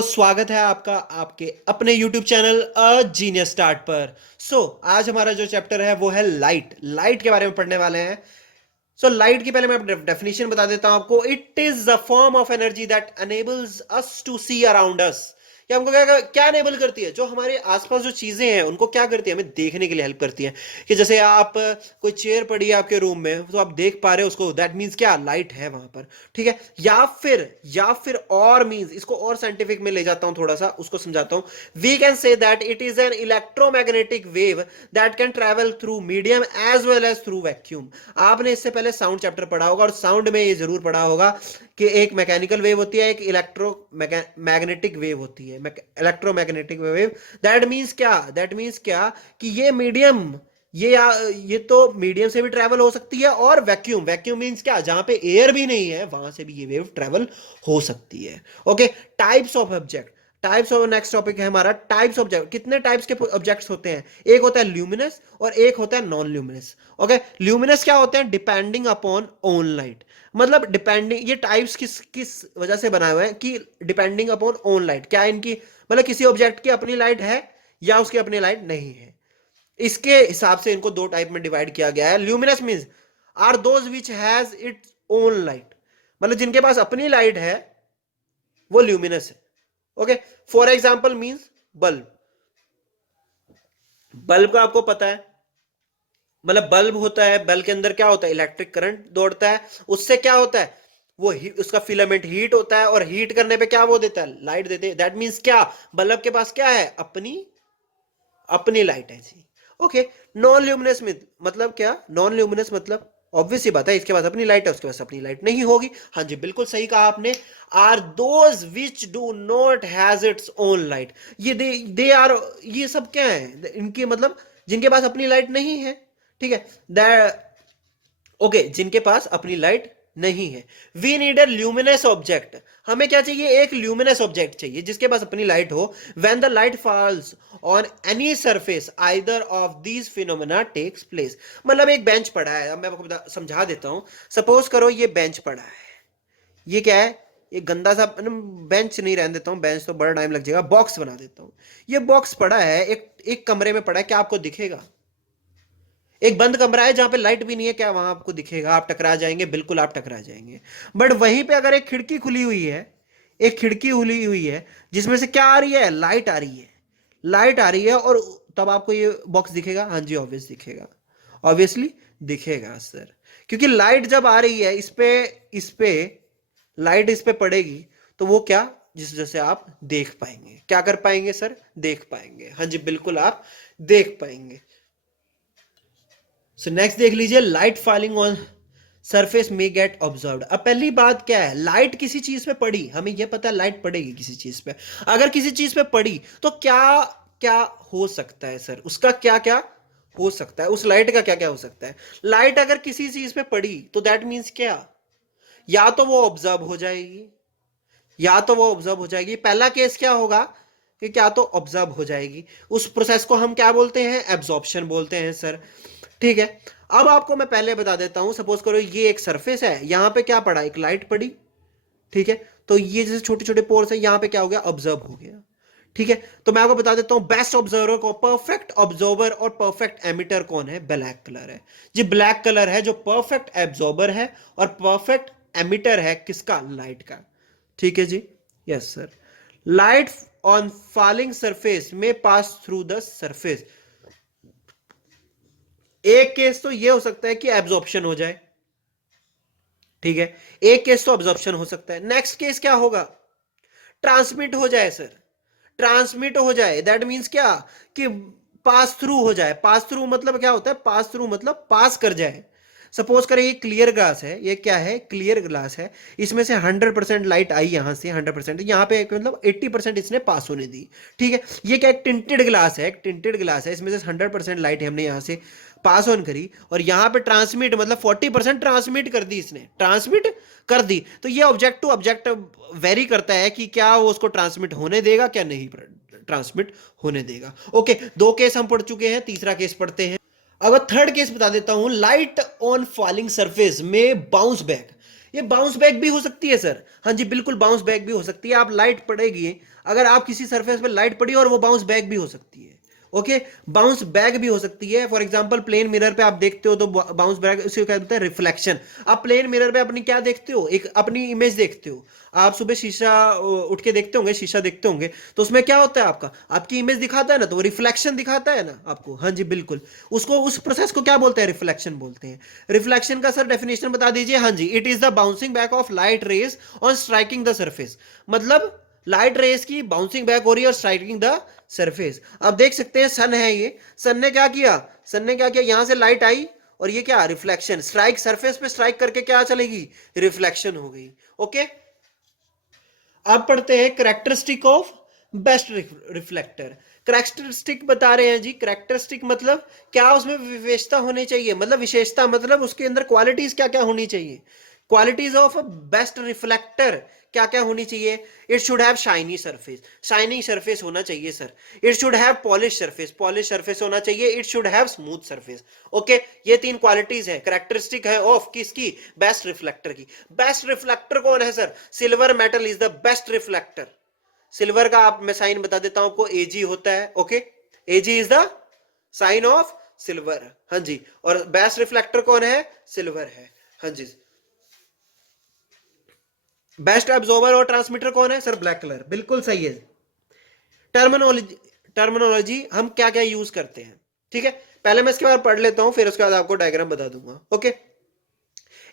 तो स्वागत है आपका आपके अपने YouTube channel a genius start पर। आज हमारा जो चैप्टर है वो है लाइट। लाइट के बारे में पढ़ने वाले हैं। लाइट की पहले मैं डेफिनेशन बता देता हूं आपको। It is a form of energy that enables us to see around us. ये हमको क्या क्या एनेबल करती है? जो हमारे आसपास जो चीजें हैं उनको क्या करती है? हमें देखने के लिए हेल्प करती है। कि जैसे आप कोई चेयर पड़ी है आपके रूम में तो आप देख पा रहे हो उसको, दैट मीन्स क्या? लाइट है वहां पर। ठीक है। या फिर और मीन्स, इसको और साइंटिफिक में ले जाता हूं, थोड़ा सा उसको समझाता हूं। We can say that it is an electromagnetic wave that can travel through medium as well as through vacuum. आपने इससे पहले साउंड चैप्टर पढ़ा होगा और साउंड में ये जरूर पढ़ा होगा कि एक मैकेनिकल वेव होती है, एक इलेक्ट्रो मैग्नेटिक वेव होती है। इलेक्ट्रोमैग्नेटिक वेव दैट मीन्स क्या कि ये मीडियम, ये तो मीडियम से भी ट्रैवल हो सकती है, और वैक्यूम, वैक्यूम मीन्स क्या? जहां पे एयर भी नहीं है वहां से भी ये वेव ट्रैवल हो सकती है। Okay. Types of object, types of next topic है हमारा टाइप्स ऑफ ऑब्जेक्ट। कितने टाइप्स के ऑब्जेक्ट्स होते हैं? एक होता है ल्यूमिनस और एक होता है नॉन ल्यूमिनस। ओके। ल्यूमिनस क्या होते हैं? Depending upon own light. मतलब डिपेंडिंग, ये टाइप्स किस किस वजह से बनाए हुए हैं कि डिपेंडिंग अपॉन ओन लाइट। क्या इनकी मतलब किसी ऑब्जेक्ट की अपनी लाइट है या उसकी अपनी लाइट नहीं है, इसके हिसाब से इनको दो टाइप में डिवाइड किया गया है। Luminous means are those which has its own light, मतलब जिनके पास अपनी लाइट है वो ल्यूमिनस है। Okay. For example means bulb. Bulb का आपको पता है, मतलब बल्ब होता है, बल्ब के अंदर क्या होता है? इलेक्ट्रिक करंट दौड़ता है। उससे क्या होता है? वो उसका फिलामेंट हीट होता है, और हीट करने पे क्या वो देता है? लाइट देते हैं। दैट मीन्स क्या? बल्ब के पास क्या है? अपनी अपनी लाइट है जी। ओके। नॉन ल्यूमिनस मतलब क्या? नॉन ल्यूमिनस मतलब ऑब्वियस ही बात है, इसके पास अपनी लाइट है, उसके पास अपनी लाइट नहीं होगी। हाँ जी, बिल्कुल सही कहा आपने। Are those which do not has its own light. ये दे आर, ये सब क्या है इनके मतलब? जिनके पास अपनी लाइट नहीं है। ठीक है। दैट ओके, जिनके पास अपनी लाइट नहीं है। We need a luminous object. हमें क्या चाहिए? एक ल्यूमिनस ऑब्जेक्ट चाहिए जिसके पास अपनी लाइट हो। When the light falls on any surface either of these phenomena takes place. मतलब एक बेंच पड़ा है, अब मैं आपको समझा देता हूं। सपोज करो ये बेंच पड़ा है, ये क्या है? ये गंदा सा बेंच नहीं रहने देता हूं, बेंच तो बड़ा टाइम लग जाएगा, बॉक्स बना देता हूं। ये बॉक्स पड़ा है, एक एक कमरे में पड़ा है, क्या आपको दिखेगा? एक बंद कमरा है जहां पे लाइट भी नहीं है, क्या वहां आपको दिखेगा? आप टकरा जाएंगे, बिल्कुल आप टकरा जाएंगे। बट वहीं पे अगर एक खिड़की खुली हुई है, एक खिड़की खुली हुई है जिसमें से क्या आ रही है? लाइट आ रही है। लाइट आ रही है, और तब आपको ये बॉक्स दिखेगा? हाँ जी, ऑब्वियस दिखेगा, ऑब्वियसली दिखेगा सर। क्योंकि लाइट जब आ रही है इस पे लाइट इस पे पड़ेगी तो वो क्या, जिस जैसे आप देख पाएंगे। क्या कर पाएंगे सर? देख पाएंगे। हाँ जी, बिल्कुल आप देख पाएंगे। नेक्स्ट देख लीजिए, लाइट फॉलिंग ऑन सरफेस में गेट ऑब्जर्व्ड। अब पहली बात क्या है? लाइट किसी चीज पे पड़ी, हमें यह पता है लाइट पड़ेगी किसी चीज पे। अगर किसी चीज पे पड़ी तो क्या क्या हो सकता है सर? उसका क्या क्या हो सकता है? उस लाइट का क्या क्या हो सकता है? लाइट अगर किसी चीज पे पड़ी तो दैट मीन्स क्या? या तो वो ऑब्जर्व हो जाएगी, या तो वो ऑब्जर्व हो जाएगी। पहला केस क्या होगा कि क्या तो ऑब्जर्व हो जाएगी। उस प्रोसेस को हम क्या बोलते हैं? एब्जॉर्प्शन बोलते हैं सर। ठीक है। अब आपको मैं पहले बता देता हूं, सपोज करो ये एक सरफेस है, यहां पे क्या पड़ा? एक लाइट पड़ी। ठीक है। तो ये जैसे छोटे छोटे पोर्स है, यहां पे क्या हो गया? ऑब्जर्व हो गया। ठीक है। तो मैं आपको बता देता हूं, बेस्ट ऑब्जर्वर को, परफेक्ट ऑब्जर्वर और परफेक्ट एमिटर कौन है? ब्लैक कलर है जी। ब्लैक कलर है जो परफेक्ट एब्जॉर्बर है और परफेक्ट एमिटर है किसका? लाइट का। ठीक है जी। Yes sir. Light on falling surface में पास थ्रू द सरफेस। एक केस तो ये हो सकता है कि एब्जॉर्प्शन हो जाए। ठीक है। एक केस तो एब्जॉर्प्शन हो सकता है। नेक्स्ट केस क्या होगा? ट्रांसमिट हो जाए सर। ट्रांसमिट हो जाए दैट मींस क्या कि पास थ्रू हो जाए। पास थ्रू मतलब क्या होता है? पास थ्रू मतलब पास कर जाए। सपोज करें ये क्लियर ग्लास है, ये क्या है? क्लियर ग्लास है। इसमें से 100% लाइट आई, यहां से 100%, यहां पे मतलब 80% इसने पास होने दी। ठीक है। ये क्या? एक टिंटेड ग्लास है, एक टिंटेड ग्लास है, इसमें से 100% लाइट हमने यहां से पास ऑन करी, और यहां पे ट्रांसमिट मतलब 40% ट्रांसमिट कर दी, इसने ट्रांसमिट कर दी। तो ये ऑब्जेक्ट टू ऑब्जेक्ट वेरी करता है कि क्या वो उसको ट्रांसमिट होने देगा, क्या नहीं ट्रांसमिट होने देगा। ओके, दो केस हम पढ़ चुके हैं, तीसरा केस पढ़ते हैं। अब थर्ड केस बता देता हूं, लाइट ऑन फॉलिंग सरफेस में बाउंस बैक। ये बाउंस बैक भी हो सकती है सर। हाँ जी, बिल्कुल बाउंस बैक भी हो सकती है। आप लाइट पड़ेगी, अगर आप किसी सरफेस पे लाइट पड़ी और वो बाउंस बैक भी हो सकती है। ओके, बाउंस बैक भी हो सकती है। फॉर एग्जांपल प्लेन मिरर पे आप देखते हो तो बाउंस बैक उसे क्या कहते हैं, रिफ्लेक्शन। आप प्लेन मिरर पे अपनी क्या देखते हो, एक अपनी इमेज देखते हो। आप सुबह शीशा उठ के देखते होंगे, शीशा देखते होंगे, तो उसमें क्या होता है, आपका आपकी इमेज दिखाता है ना, तो वो रिफ्लेक्शन दिखाता है ना आपको। हाँ जी बिल्कुल, उसको उस प्रोसेस को क्या बोलते हैं, रिफ्लेक्शन बोलते हैं। रिफ्लेक्शन का सर डेफिनेशन बता दीजिए। हाँ जी, it is the bouncing back of light rays on striking the surface. मतलब लाइट रेस की बाउंसिंग बैक हो रही है और स्ट्राइकिंग द सरफेस। अब देख सकते हैं सन है ये, सन ने क्या किया, सन ने क्या किया, यहां से लाइट आई और ये क्या, रिफ्लेक्शन, स्ट्राइक सरफेस पे स्ट्राइक करके क्या चलेगी, रिफ्लेक्शन हो गई। ओके, अब पढ़ते हैं characteristic of best reflector. Characteristic बता रहे हैं जी, करेक्टरिस्टिक मतलब क्या उसमें विशेषता होनी चाहिए, मतलब विशेषता मतलब उसके अंदर क्वालिटीज क्या क्या होनी चाहिए। क्वालिटीज ऑफ बेस्ट रिफ्लेक्टर क्या क्या होनी चाहिए। It should have shiny surface, shining surface होना चाहिए sir. It should have polish surface, polish surface होना चाहिए। It should have smooth surface. Okay, ये तीन क्वालिटीज है, करेक्टरिस्टिक है ऑफ किसकी, बेस्ट रिफ्लेक्टर की। बेस्ट रिफ्लेक्टर कौन है sir, silver metal is the best reflector. Silver का आप मैं साइन बता देता हूं आपको, एजी होता है। Okay, AG is the sign of silver. हाँ जी, और बेस्ट रिफ्लेक्टर कौन है, सिल्वर है। हाँ जी, बेस्ट एब्जॉर्बर और ट्रांसमीटर कौन है सर, ब्लैक कलर, बिल्कुल सही है। टर्मिनोलॉजी, टर्मिनोलॉजी हम क्या क्या यूज करते हैं, ठीक है, पहले मैं इसके बाद पढ़ लेता हूं, फिर उसके बाद आपको डायग्राम बता दूंगा। ओके,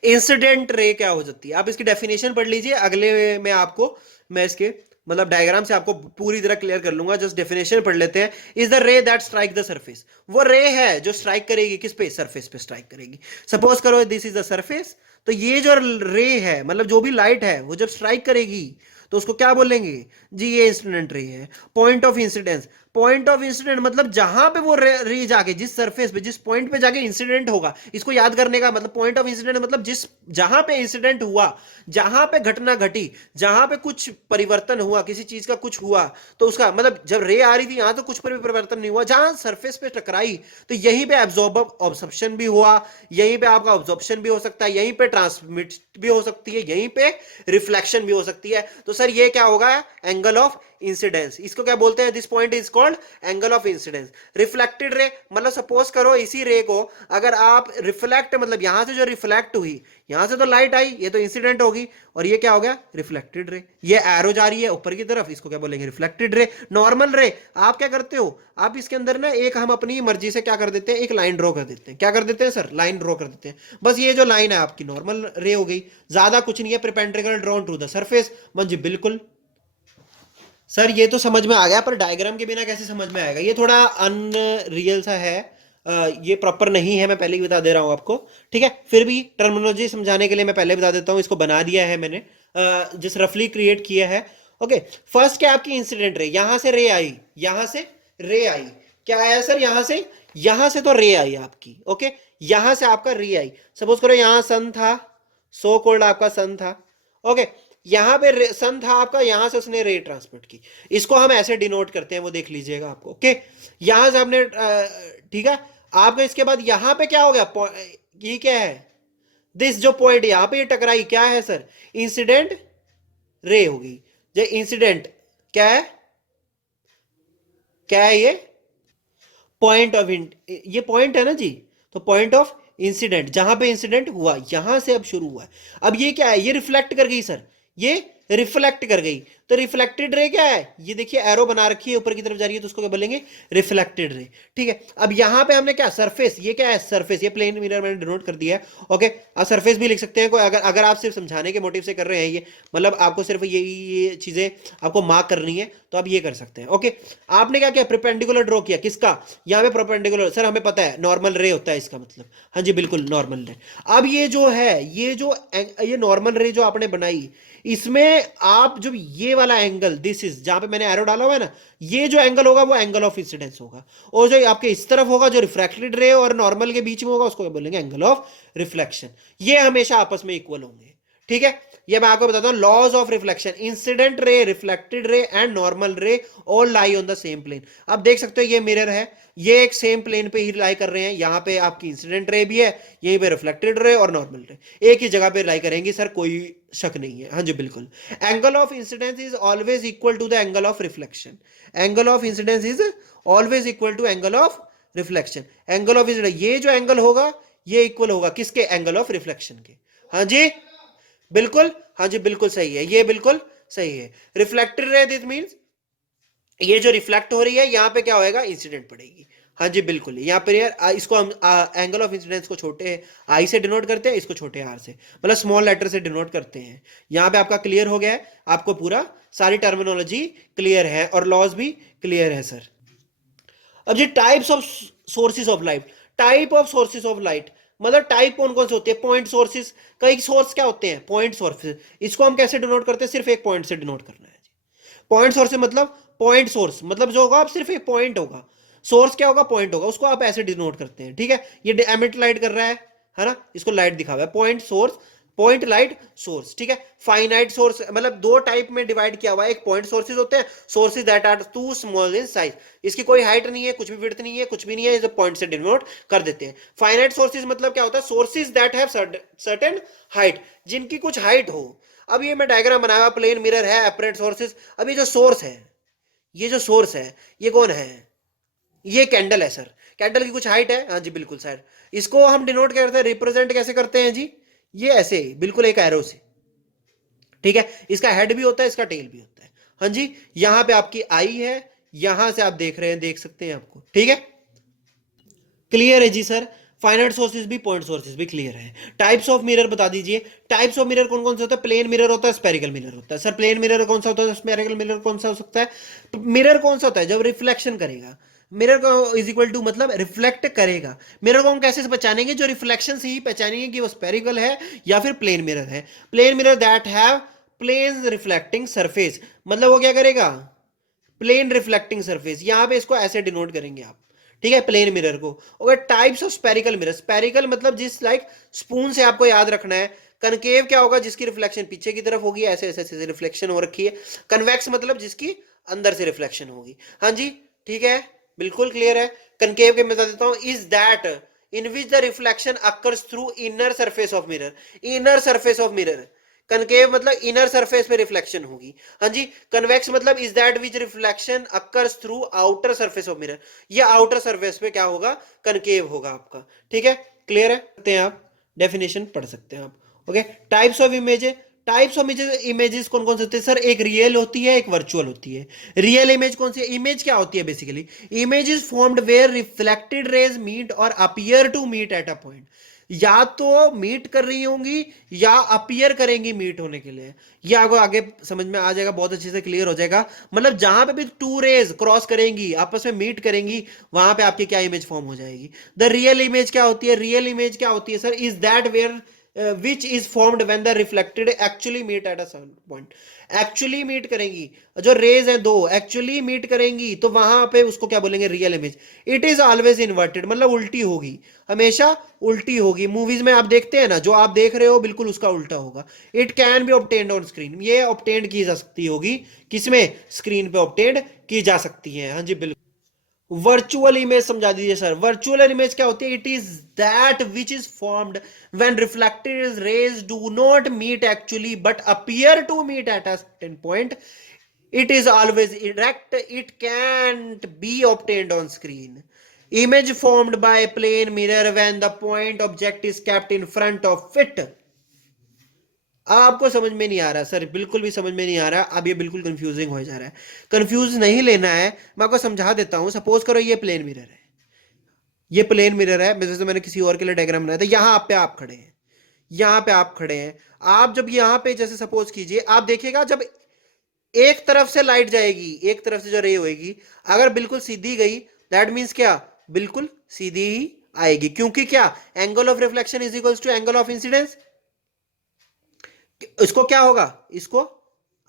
इंसिडेंट रे क्या हो जाती है, आप इसकी डेफिनेशन पढ़ लीजिए, अगले में आपको मैं इसके मतलब डायग्राम से आपको पूरी तरह क्लियर कर लूंगा। जस्ट डेफिनेशन पढ़ लेते हैं। इज द रे दैट स्ट्राइक द सरफेस, वो रे है जो स्ट्राइक करेगी किस पे, सरफेस पे स्ट्राइक करेगी। सपोज करो दिस इज द सरफेस, तो ये जो रे है मतलब जो भी लाइट है वो जब स्ट्राइक करेगी तो उसको क्या बोलेंगे जी, ये इंसिडेंट रे है। Point of incidence, point of incident मतलब जहां पे वो रे जाके, जिस सरफेस पे, जिस पॉइंट पे जाके इंसिडेंट होगा, इसको याद करने का मतलब पॉइंट ऑफ इंसिडेंट मतलब जिस जहां पे इंसिडेंट हुआ, जहां पे घटना घटी, जहां पे कुछ परिवर्तन हुआ, किसी चीज का कुछ हुआ, तो उसका मतलब जब रे आ रही थी यहां तो कुछ परिवर्तन नहीं हुआ, जहां सरफेस पे टकराई तो यहीं पे ऑब्जॉर्प्शन भी हुआ, यहीं पे आपका ऑब्जॉर्प्शन भी हो सकता है, यहीं पे ट्रांसमिट भी हो सकती है, यहीं पे रिफ्लेक्शन भी हो सकती है। तो सर ये क्या होगा, एंगल ऑफ इंसिडेंस, इसको क्या बोलते हैं, this point is called angle of incidence. Reflected ray मतलब सपोज करो इसी रे को अगर आप रिफ्लेक्ट, मतलब यहां से जो रिफ्लेक्ट हुई, यहां से तो लाइट आई, ये तो इंसिडेंट होगी, और ये क्या हो गया, रिफ्लेक्टेड रे। ये एरो जा रही है ऊपर की तरफ, इसको क्या बोलेंगे, रिफ्लेक्टेड रे। नॉर्मल रे आप क्या करते हो, आप इसके अंदर ना एक हम अपनी मर्जी से क्या कर देते हैं, एक लाइन ड्रॉ कर देते हैं। क्या कर देते हैं सर, लाइन ड्रॉ कर देते हैं। बस ये जो लाइन है आपकी नॉर्मल रे हो गई, ज्यादा कुछ नहीं है। Perpendicular drawn to the surface, जी बिल्कुल सर, ये तो समझ में आ गया, पर डायग्राम के बिना कैसे समझ में आएगा, ये थोड़ा अनरियल सा है। ये प्रॉपर नहीं है, मैं पहले ही बता दे रहा हूँ आपको, ठीक है। फिर भी टर्मिनोलॉजी समझाने के लिए मैं पहले बता देता हूँ, इसको बना दिया है मैंने, जिस रफली क्रिएट किया है। ओके, फर्स्ट क्या आपकी इंसिडेंट रे, यहां से रे आई, यहां से रे आई, क्या आया सर, यहां से तो रे आई आपकी। ओके, यहां से आपका रे आई। सपोज करो यहां सन था, सो कॉल्ड आपका सन था। ओके, यहां पे सन था आपका, यहां से उसने रे ट्रांसमिट की, इसको हम ऐसे डिनोट करते हैं, वो देख लीजिएगा आपको। ओके, यहां से आपने ठीक है, आपका इसके बाद यहां पे क्या हो गया, ये क्या है, दिस जो पॉइंट यहां पे ये टकराई क्या है सर, इंसिडेंट रे हो गई। जो इंसिडेंट क्या है, क्या है ये, पॉइंट ऑफ ये पॉइंट है ना जी, तो पॉइंट ऑफ इंसिडेंट, जहां पे इंसिडेंट हुआ यहां से अब शुरू हुआ है। अब ये क्या है, ये रिफ्लेक्ट कर गई सर, ये रिफ्लेक्ट कर गई, तो रिफ्लेक्टेड रे क्या है, ये देखिए एरो बना रखी है ऊपर की तरफ जा रही है, तो उसको क्या बोलेंगे, रिफ्लेक्टेड रे। ठीक है, अब यहां पे हमने क्या, सरफेस, ये क्या है, सरफेस, ये प्लेन मिरर मैंने डिनोट कर दिया है। ओके, अब सरफेस भी लिख सकते हैं कोई, अगर अगर आप सिर्फ समझाने के मोटिव से कर रहे हैं, ये मतलब आपको सिर्फ ये चीजें आपको मार्क करनी है, तो आप ये कर सकते हैं। ओके, आपने क्या किया, परपेंडिकुलर ड्रॉ किया, किसका, यहाँ पे परपेंडिकुलर, सर हमें पता है नॉर्मल रे होता है इसका मतलब, हाँ जी बिल्कुल नॉर्मल रे। अब ये जो है, ये नॉर्मल रे जो आपने बनाई, इसमें आप जो ये वाला एंगल, दिस इज जहां पे मैंने एरो डाला हुआ है ना, ये जो एंगल होगा वो एंगल ऑफ इंसिडेंस होगा, और जो आपके इस तरफ होगा जो रिफ्रैक्टेड रे और नॉर्मल के बीच में होगा उसको बोलेंगे एंगल ऑफ रिफ्लेक्शन। ये हमेशा आपस में इक्वल होंगे, ठीक है। ये मैं आपको बताता हूँ laws of reflection, incident ray, reflected ray and normal ray all lie on the same plane. अब देख सकते हो ये मिरर है, ये एक सेम प्लेन पे ही लाई कर रहे हैं, यहाँ पे आपकी इंसिडेंट रे भी है, यहीं पे रिफ्लेक्टेड रे और नॉर्मल रे एक ही जगह पे लाई करेंगी सर, कोई शक नहीं है। हाँ जी बिल्कुल। Angle of incidence is always equal to the angle of reflection, angle of incidence is always equal to angle of reflection. Angle of incidence, ये जो एंगल होगा ये इक्वल होगा किसके, एंगल ऑफ रिफ्लेक्शन के। हाँ जी बिल्कुल, हाँ जी बिल्कुल सही है, ये बिल्कुल सही है। रिफ्लेक्टेड रे दिस मींस ये जो रिफ्लेक्ट हो रही है यहाँ पे क्या होएगा, इंसिडेंट पड़ेगी। हाँ जी बिल्कुल, यहाँ पर यार इसको हम एंगल ऑफ इंसिडेंस को छोटे आई से डिनोट करते हैं, इसको छोटे आर से, मतलब स्मॉल लेटर से डिनोट करते हैं। यहाँ पे आपका क्लियर हो गया है, आपको पूरा सारी टर्मिनोलॉजी क्लियर है और लॉज भी क्लियर है सर। अब जी types of sources of light, type of sources of light मतलब टाइप कौन कौन से होते हैं, पॉइंट सोर्सेज, कई सोर्स क्या होते हैं, पॉइंट सोर्सेज। इसको हम कैसे डिनोट करते हैं, सिर्फ एक पॉइंट से डिनोट करना है। पॉइंट सोर्स मतलब पॉइंट सोर्स मतलब जो होगा आप सिर्फ एक पॉइंट होगा, सोर्स क्या होगा, पॉइंट होगा, उसको आप ऐसे डिनोट करते हैं। ठीक है, ये एमिट लाइट कर रहा है ना, इसको लाइट दिखा हुआ है, point source, point light source. ठीक है, फाइनाइट सोर्स मतलब दो टाइप में डिवाइड किया हुआ है, एक पॉइंट सोर्सेज होते हैं, sources that are too small in size, इसकी कोई हाइट नहीं है, कुछ भी विड्थ नहीं है, कुछ भी नहीं है, इसे पॉइंट से डिनोट कर देते हैं। फाइनाइट सोर्सेज मतलब क्या होता है, sources that have certain height, जिनकी कुछ हाइट हो। अब ये मैं डायग्राम बनाया हुआ, प्लेन मिरर है, अपरेंट सोर्सेज। अब ये जो सोर्स है, ये जो सोर्स है ये कौन है, ये कैंडल है सर, कैंडल की कुछ हाइट है। हाँ जी बिल्कुल सर, इसको हम डिनोट करते हैं, रिप्रेजेंट कैसे करते हैं जी, ये ऐसे बिल्कुल एक एरो से। ठीक है, इसका हेड भी होता है, इसका टेल भी होता है। हाँ जी, यहां पे आपकी आई है, यहां से आप देख रहे हैं, देख सकते हैं आपको। ठीक है, क्लियर है जी सर, फाइनाइट सोर्सेज भी पॉइंट सोर्सेज भी क्लियर है। टाइप्स ऑफ मिरर बता दीजिए, टाइप्स ऑफ मिरर कौन कौन से होता है, प्लेन मिरर होता है, स्पेरिकल मिरर होता है। सर प्लेन मिरर कौन सा होता है, स्पेरिकल मिरर कौन सा हो सकता है। मिरर कौन सा होता है, जब रिफ्लेक्शन करेगा, मिरर को इज इक्वल टू मतलब रिफ्लेक्ट करेगा। मिरर को हम कैसे से पहचानेंगे, जो रिफ्लेक्शन से ही पहचानेंगे कि वो स्पेरिकल है या फिर प्लेन मिरर है। Plane mirror that have plane reflecting surface, मतलब वो क्या करेगा, प्लेन रिफ्लेक्टिंग सरफेस, यहां पे इसको ऐसे डिनोट करेंगे आप। ठीक है, प्लेन मिरर को। Okay, types of spherical mirror, spherical मतलब जिस लाइक स्पून से आपको याद रखना है। कनकेव क्या होगा, जिसकी रिफ्लेक्शन पीछे की तरफ होगी, ऐसे ऐसे ऐसे रिफ्लेक्शन हो रखी है। कन्वेक्स मतलब जिसकी अंदर से रिफ्लेक्शन होगी। हाँ जी ठीक है, बिल्कुल क्लियर है। कनकेव के मैं बता देता हूं, is that in which the reflection occurs through inner surface of mirror, inner surface of mirror. Concave मतलब इनर सरफेस पे रिफ्लेक्शन होगी। हाँ जी, कन्वेक्स मतलब is that which reflection occurs through outer surface of mirror, ये outer surface पे क्या होगा, concave होगा आपका। ठीक है, क्लियर है, आप डेफिनेशन पढ़ सकते हैं आप। Okay, types of image, types of images कौन कौन से होते हैं सर, एक रियल होती है, एक वर्चुअल होती है। रियल इमेज कौन सी है, इमेज क्या होती है basically, image is formed where reflected rays meet और appear to meet at a point, या तो मीट कर रही होंगी या अपीयर करेंगी मीट होने के लिए। ये आपको आगे समझ में आ जाएगा, बहुत अच्छे से क्लियर हो जाएगा। मतलब जहां पे भी टू रेज क्रॉस करेंगी, आपस में मीट करेंगी, वहां पे आपकी क्या इमेज फॉर्म हो जाएगी। द रियल इमेज क्या होती है, रियल इमेज क्या होती है sir, is that where which is formed when the reflected actually meet at a certain point, actually meet करेंगी, जो रेज है दो एक्चुअली मीट करेंगी, तो वहां पे उसको क्या बोलेंगे, real image. It is always inverted मतलब उल्टी होगी, हमेशा उल्टी होगी। मूवीज में आप देखते हैं ना, जो आप देख रहे हो बिल्कुल उसका उल्टा होगा। It can be obtained on screen, ये ऑब्टेन्ड की जा सकती होगी, किसमें, स्क्रीन पे ऑब्टेन्ड की जा सकती है। हाँ जी बिल्कुल। वर्चुअल इमेज समझा दीजिए सर, वर्चुअल इमेज क्या होती है, it is that which is formed when reflected rays do not meet actually but appear to meet at a certain point. it is always erect, it can't be obtained on screen. Image formed by a plane mirror when the point object is kept in front of it. आपको समझ में नहीं आ रहा sir, बिल्कुल भी समझ में नहीं आ रहा, अब ये बिल्कुल कंफ्यूजिंग हो जा रहा है। कंफ्यूज नहीं लेना है, मैं आपको समझा देता हूं। सपोज करो ये प्लेन मिरर है, ये प्लेन मिरर है, जैसे मैंने किसी और के लिए डायग्राम बनाया था, यहां पे आप खड़े हैं, यहां पे आप खड़े हैं। आप जब यहां पे जैसे सपोज कीजिए, आप देखिएगा जब एक तरफ से लाइट जाएगी, एक तरफ से जो रे होगी, अगर बिल्कुल सीधी गई, दैट मींस क्या, बिल्कुल सीधी ही आएगी, क्योंकि क्या, angle of reflection is equals to angle of incidence. इसको क्या होगा, इसको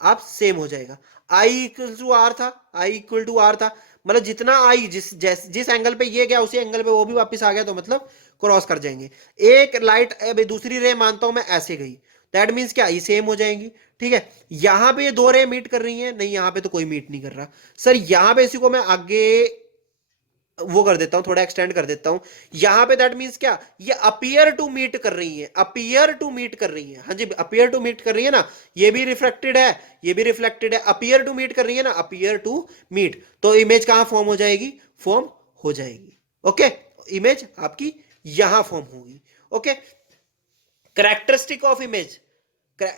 आप सेम हो जाएगा, आई इक्वल टू आर था, आई इक्वल टू आर था, मतलब जितना आई जिस एंगल पे ये गया, उसी एंगल पे वो भी वापस आ गया, तो मतलब क्रॉस कर जाएंगे। एक लाइट दूसरी रे मानता हूं मैं ऐसे गई, दैट मीन्स क्या, ये सेम हो जाएंगी। ठीक है, यहां पे ये दो रे मीट कर रही हैं, नहीं यहां पे तो कोई मीट नहीं कर रहा। सर यहां पे इसी को मैं आगे वो कर देता हूं, थोड़ा एक्सटेंड कर देता हूं। यहां पे दैट मींस क्या, ये अपीयर टू मीट कर रही है, अपीयर टू मीट कर रही है। हाँ जी, अपीयर टू मीट कर रही है ना, ये भी रिफ्लेक्टेड है, ये भी रिफ्लेक्टेड है, अपीयर टू मीट कर रही है ना, अपीयर टू मीट। तो इमेज कहां फॉर्म हो जाएगी, फॉर्म हो जाएगी। ओके, इमेज आपकी यहां फॉर्म होगी। Okay, characteristic of image,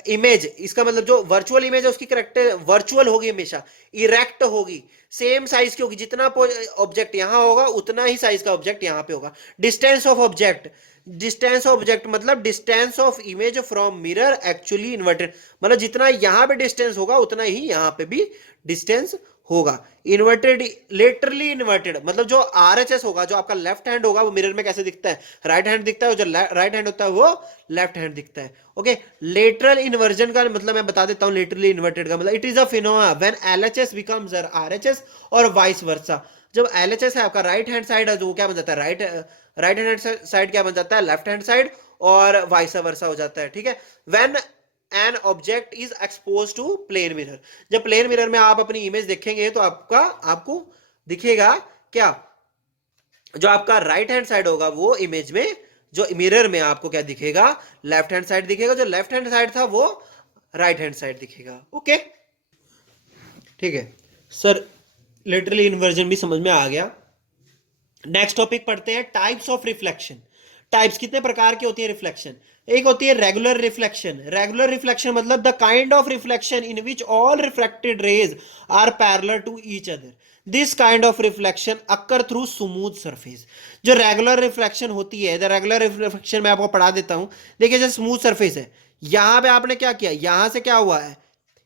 image इसका मतलब जो वर्चुअल इमेज है उसकी करेक्टर वर्चुअल होगी, हमेशा इरेक्ट होगी, सेम साइज की होगी। जितना ऑब्जेक्ट यहां होगा उतना ही साइज का ऑब्जेक्ट यहां पे होगा। Distance of object, distance of object मतलब distance of image from mirror actually inverted, मतलब जितना यहां पे डिस्टेंस होगा उतना ही यहां पे भी डिस्टेंस होगा। इन्वर्टेड, लेटरली इन्वर्टेड मतलब जो आरएचएस होगा, जो आपका लेफ्ट हैंड होगा वो मिरर में कैसे दिखता है, राइट हैंड दिखता है, जो राइट हैंड होता है वो लेफ्ट हैंड दिखता है। ओके, लेटरल इन्वर्जन का मतलब मैं बता देता हूं, लेटरली इन्वर्टेड का मतलब it is a phenomena when LHS becomes RHS और वाइस वर्सा। जब एलएचएस है आपका राइट हैंड साइड है, जो क्या बन जाता है, राइट हैंड साइड क्या बन जाता है, लेफ्ट हैंड साइड, और वाइस वर्सा हो जाता है। ठीक है, when an object is expose to plane mirror, जब प्लेन मिरर में आप अपनी इमेज देखेंगे तो आपको दिखेगा क्या, जो आपका राइट हैंड साइड होगा वो इमेज में, जो मिरर में आपको क्या दिखेगा, लेफ्ट हैंड साइड दिखेगा, जो लेफ्ट हैंड साइड था वो राइट हैंड साइड दिखेगा। ओके, ठीक है सर, लिटरली इन्वर्जन भी समझ में आ गया। नेक्स्ट टॉपिक पढ़ते हैं, टाइप्स ऑफ रिफ्लेक्शन। टाइप्स कितने प्रकार की होती है रिफ्लेक्शन, एक होती है रेगुलर रिफ्लेक्शन। रेगुलर रिफ्लेक्शन मतलब the kind of reflection in which all reflected rays are parallel to each other, this kind of reflection occur through smooth surface. जो रेगुलर रिफ्लेक्शन होती है, द रेगुलर रिफ्लेक्शन मैं आपको पढ़ा देता हूं। देखिए जैसे स्मूथ सरफेस है, यहां पे आपने क्या किया, यहां से क्या हुआ है,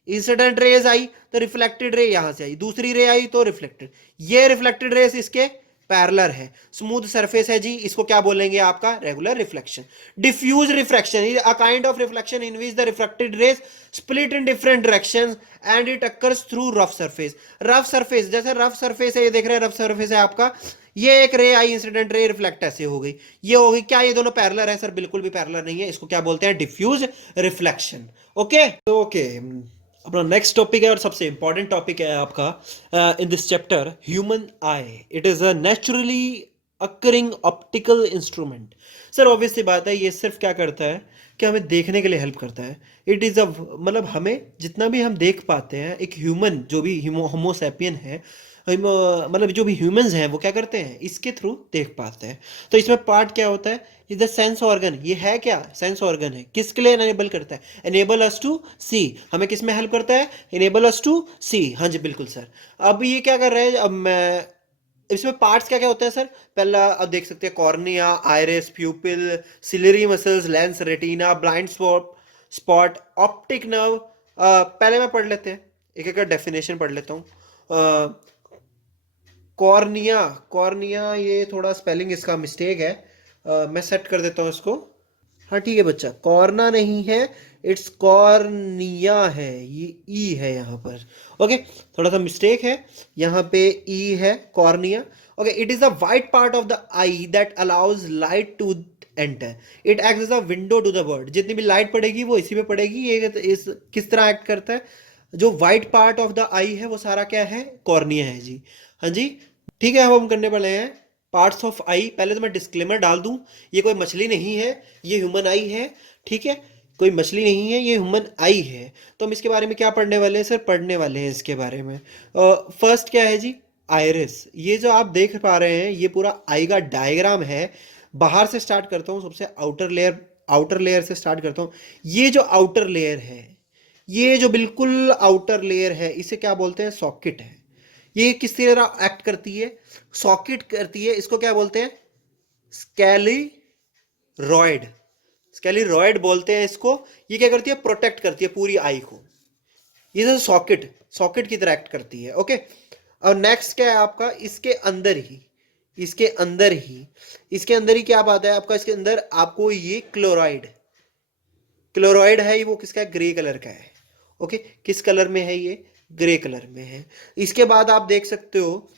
इंसिडेंट रेज आई तो रिफ्लेक्टेड रे यहां से आई, दूसरी रे आई तो रिफ्लेक्टेड, ये रिफ्लेक्टेड रेस इसके पैरेलल है, स्मूथ सरफेस है जी, इसको क्या बोलेंगे आपका regular reflection. Diffuse reflection is a kind of reflection in which the reflected rays split in different directions and it occurs through rough surface. Rough surface, जैसे rough surface है, ये देख रहे हैं रफ सरफेस है आपका, ये एक रे आई इंसिडेंट रे, रिफ्लेक्ट ऐसे हो गई, ये हो गई, क्या ये दोनों पैरेलल है, सर बिल्कुल भी पैरेलल नहीं है, इसको क्या बोलते हैं, डिफ्यूज रिफ्लेक्शन। ओके, ओके, अपना नेक्स्ट टॉपिक है और सबसे इंपॉर्टेंट टॉपिक है आपका in this chapter, human eye. It is a naturally occurring optical instrument. Sir obvious सी बात है, ये सिर्फ क्या करता है कि हमें देखने के लिए हेल्प करता है। इट इज़ अ मतलब हमें जितना भी हम देख पाते हैं, एक ह्यूमन जो भी होमोसैपियन है, मतलब जो भी ह्यूमंस हैं वो क्या करते हैं, इसके थ्रू देख पाते हैं। तो इसमें पार्ट क्या होता है, इज द सेंस ऑर्गन। ये है क्या, सेंस ऑर्गन है, किसके लिए एनेबल करता है, एनेबल अस टू सी। हमें किस में हेल्प करता है, एनेबल अस टू सी। हाँ जी बिल्कुल सर। अब ये क्या कर रहे हैं, अब मैं इसमें पार्ट्स क्या क्या होते हैं सर, पहला अब देख सकते हैं, cornea, iris, pupil, ciliary muscles, lens, retina, blind spot, optic nerve. पहले मैं पढ़ लेते हैं, एक एक डेफिनेशन पढ़ लेता हूँ। कॉर्निया, कॉर्निया ये थोड़ा स्पेलिंग इसका मिस्टेक है, मैं सेट कर देता हूँ इसको। हाँ ठीक है बच्चा, कॉर्ना नहीं है, इट्स कॉर्निया है, ये ई है यहाँ पर। ओके, थोड़ा सा मिस्टेक है, यहाँ पे ई है, cornea. Okay, it is the white part of the eye that allows light to enter, it acts as a window to the world. जितनी भी लाइट पड़ेगी वो इसी में पड़ेगी। ये इस किस तरह एक्ट करता है, जो व्हाइट पार्ट ऑफ द आई है वो सारा क्या है, कॉर्निया है जी। हाँ जी, ठीक है, अब हम करने वाले हैं पार्ट्स ऑफ आई। पहले तो मैं डिस्क्लेमर डाल दूं, ये कोई मछली नहीं है, ये ह्यूमन आई है। ठीक है, कोई मछली नहीं है, ये ह्यूमन आई है। तो हम इसके बारे में क्या पढ़ने वाले हैं सर, पढ़ने वाले हैं इसके बारे में। फर्स्ट क्या है जी, आइरिस। ये जो आप देख पा रहे हैं ये पूरा आई का डायग्राम है। बाहर से स्टार्ट करता हूँ, सबसे आउटर लेयर, आउटर लेयर से स्टार्ट करता हूँ। ये जो आउटर लेयर है, ये जो बिल्कुल आउटर लेयर है, इसे क्या बोलते हैं, सॉकेट है। ये किस तरह एक्ट करती है, सॉकेट करती है, इसको क्या बोलते हैं, स्कैलीरॉयड, स्कैलीरॉयड बोलते हैं इसको। ये क्या करती है, प्रोटेक्ट करती है पूरी आई को, ये तो सॉकेट, सॉकेट की तरह एक्ट करती है। ओके, और नेक्स्ट क्या है आपका, इसके अंदर ही, इसके अंदर ही, इसके अंदर ही क्या बात है आपका, इसके अंदर आपको ये क्लोराइड, क्लोराइड है, ये वो किसका है, ग्रे कलर का है। ओके, किस कलर में है, ये ग्रे कलर में है। इसके बाद आप देख सकते हो,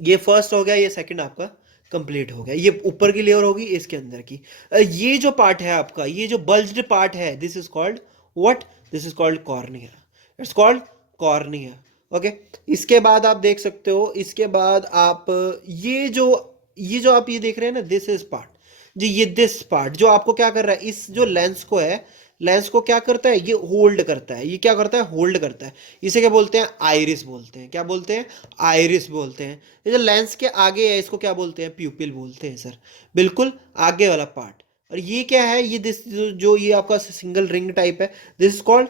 ये फर्स्ट हो गया, ये सेकंड आपका कंप्लीट हो गया। ये ऊपर की लेयर होगी, इसके अंदर की। ये जो पार्ट है आपका, ये जो बल्ज्ड पार्ट है, this is called what, this is called cornea, it's called cornea. Okay, इसके बाद आप देख सकते हो, इसके बाद आप ये जो आप ये देख रहे हैं ना, दिस इज पार्ट जी, ये दिस पार्ट जो आपको क्या कर रहा है, इस जो लेंस को है, लेंस को क्या करता है, ये होल्ड करता है। ये क्या करता है, होल्ड करता है। इसे क्या बोलते हैं, आइरिस बोलते हैं। क्या बोलते हैं, आइरिस बोलते हैं। ये जो लेंस के आगे है, इसको क्या बोलते हैं, प्यूपिल बोलते हैं सर, बिल्कुल आगे वाला पार्ट। और ये क्या है, ये दिस जो ये आपका सिंगल रिंग टाइप है, this is called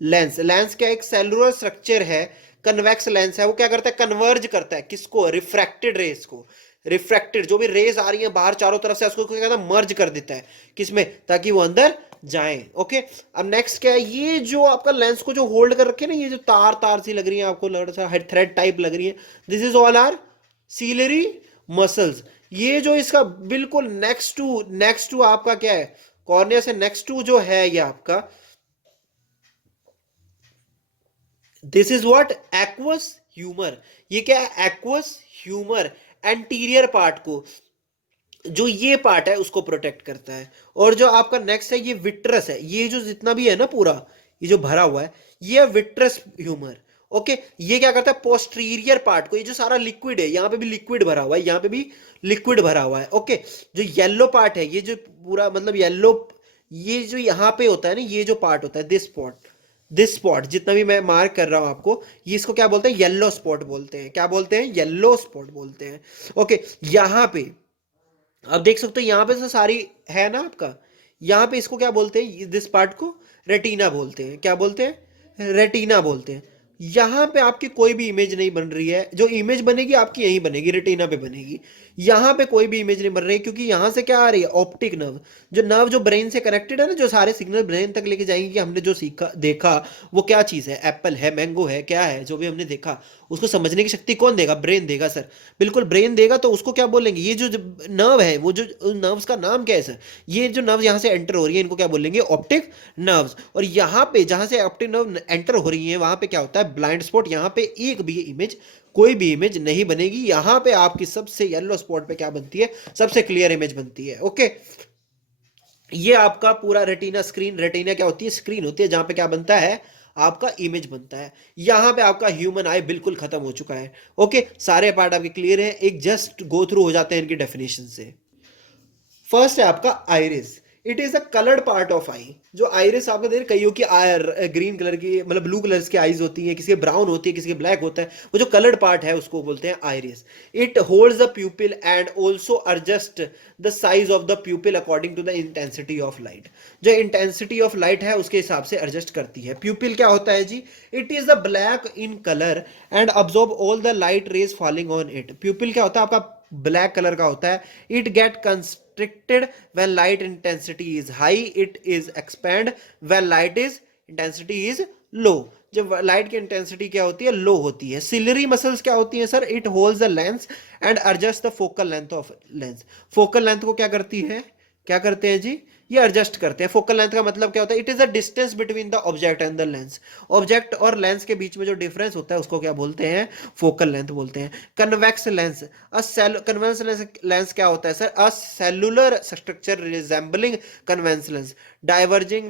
lens. Lens क्या एक सेलुलर स्ट्रक्चर है, कन्वेक्स लेंस है। वो क्या करता है, कन्वर्ज करता है किसको, रिफ्रैक्टेड रेस को। रिफ्रैक्टेड जो भी रेज आ रही है बाहर चारों तरफ से, उसको क्या कहता है, मर्ज कर देता है किसमें, ताकि वो अंदर जाए। ओके, अब नेक्स्ट क्या है, ये जो आपका लेंस को जो होल्ड कर रखे ना, ये जो तार तार सी लग रही है आपको, लग रहा है थ्रेड टाइप लग रही है, this is all are ciliary muscles. ये जो इसका बिल्कुल नेक्स्ट टू आपका क्या है, कॉर्निया से नेक्स्ट टू जो है ये आपका, this is what, aqueous humour. ये क्या है, एक्वस ह्यूमर एंटीरियर पार्ट को, जो ये पार्ट है उसको प्रोटेक्ट करता है। और जो आपका नेक्स्ट है, ये विट्रस है। ये जो जितना भी है ना पूरा, ये जो भरा हुआ है, ये विट्रस ह्यूमर। ओके, ये क्या करता है, पोस्टीरियर पार्ट को, ये जो सारा लिक्विड है, यहाँ पे भी लिक्विड भरा हुआ है, यहाँ पे भी लिक्विड भरा हुआ है। ओके, जो येलो पार्ट है, ये जो पूरा मतलब येलो, ये जो यहाँ पे होता है ना, ये जो पार्ट होता है, दिस स्पॉट जितना भी मैं मार्क कर रहा हूं आपको, ये इसको क्या बोलते हैं, येलो स्पॉट बोलते हैं। क्या बोलते हैं, येलो स्पॉट बोलते हैं। ओके, यहाँ पे आप देख सकते हो, यहाँ पे तो सारी है ना आपका, यहाँ पे इसको क्या बोलते हैं, दिस पार्ट को रेटिना बोलते हैं। क्या बोलते हैं, रेटिना बोलते हैं। यहाँ पे आपकी कोई भी इमेज नहीं बन रही है, जो इमेज बनेगी आपकी यहीं बनेगी, रेटिना पे बनेगी। यहाँ पे कोई भी इमेज नहीं बन रही, क्योंकि यहाँ से क्या आ रही है, ऑप्टिक नर्व। जो नर्व जो ब्रेन से कनेक्टेड है ना, जो सारे सिग्नल ब्रेन तक लेके जाएंगे कि हमने जो सीखा देखा वो क्या चीज़ है, एप्पल है, मैंगो है, क्या है, जो भी हमने देखा उसको समझने की शक्ति कौन देगा, ब्रेन देगा सर, बिल्कुल ब्रेन देगा। तो उसको क्या बोलेंगे, ये जो नर्व है, वो जो नर्व्स का नाम क्या है सर, ये जो नर्व यहाँ से एंटर हो रही है, इनको क्या बोलेंगे, ऑप्टिक नर्व्स। और यहाँ पे जहाँ से ऑप्टिक नर्व एंटर हो रही है, वहां पे क्या होता है, ब्लाइंड स्पॉट। यहाँ पे एक भी इमेज, कोई भी इमेज नहीं बनेगी। यहाँ पे आपकी सबसे येलो स्पॉट पे क्या बनती है, सबसे क्लियर इमेज बनती है। ओके, ये आपका पूरा रेटिना स्क्रीन, रेटिना क्या होती है, स्क्रीन होती है, जहां पे क्या बनता है, आपका इमेज बनता है। यहां पे आपका ह्यूमन आई बिल्कुल खत्म हो चुका है। ओके, सारे पार्ट आपके क्लियर हैं, एक जस्ट गो थ्रू हो जाते हैं इनकी डेफिनेशन से। फर्स्ट है आपका iris. It is a coloured part of eye. जो आइरिस आपको देख, कईयों की ग्रीन कलर की, मतलब ब्लू कलर की आईज होती है, किसी के ब्राउन होती है, किसी के ब्लैक होता है, वो जो कलर्ड पार्ट है उसको बोलते हैं iris. It holds the pupil and also adjust the size of the pupil according to the intensity of light. जो इंटेंसिटी ऑफ लाइट है उसके हिसाब से एडजस्ट करती है। प्यूपिल क्या होता है जी, it is the black in colour and absorb all the light rays falling on it. Pupil क्या होता है आपका, ब्लैक कलर का होता है। It get constricted when light intensity is high, it is expand when light is intensity is low. जब light की intensity क्या होती है, लो होती है। सिलरी मसल्स क्या होती है sir, it holds the lens and adjust the focal length of lens. Focal length को क्या करती है, क्या करते हैं जी, ये एडजस्ट करते हैं। फोकल लेंथ का मतलब क्या होता है, it is a distance between the object and the lens. Object और लेंस के बीच में जो डिफरेंस होता है उसको क्या बोलते हैं, फोकल लेंथ बोलते हैं। कन्वेक्स लेंस, कन्वेक्स लेंस क्या होता है sir, a cellular structure resembling convex lens. Diverging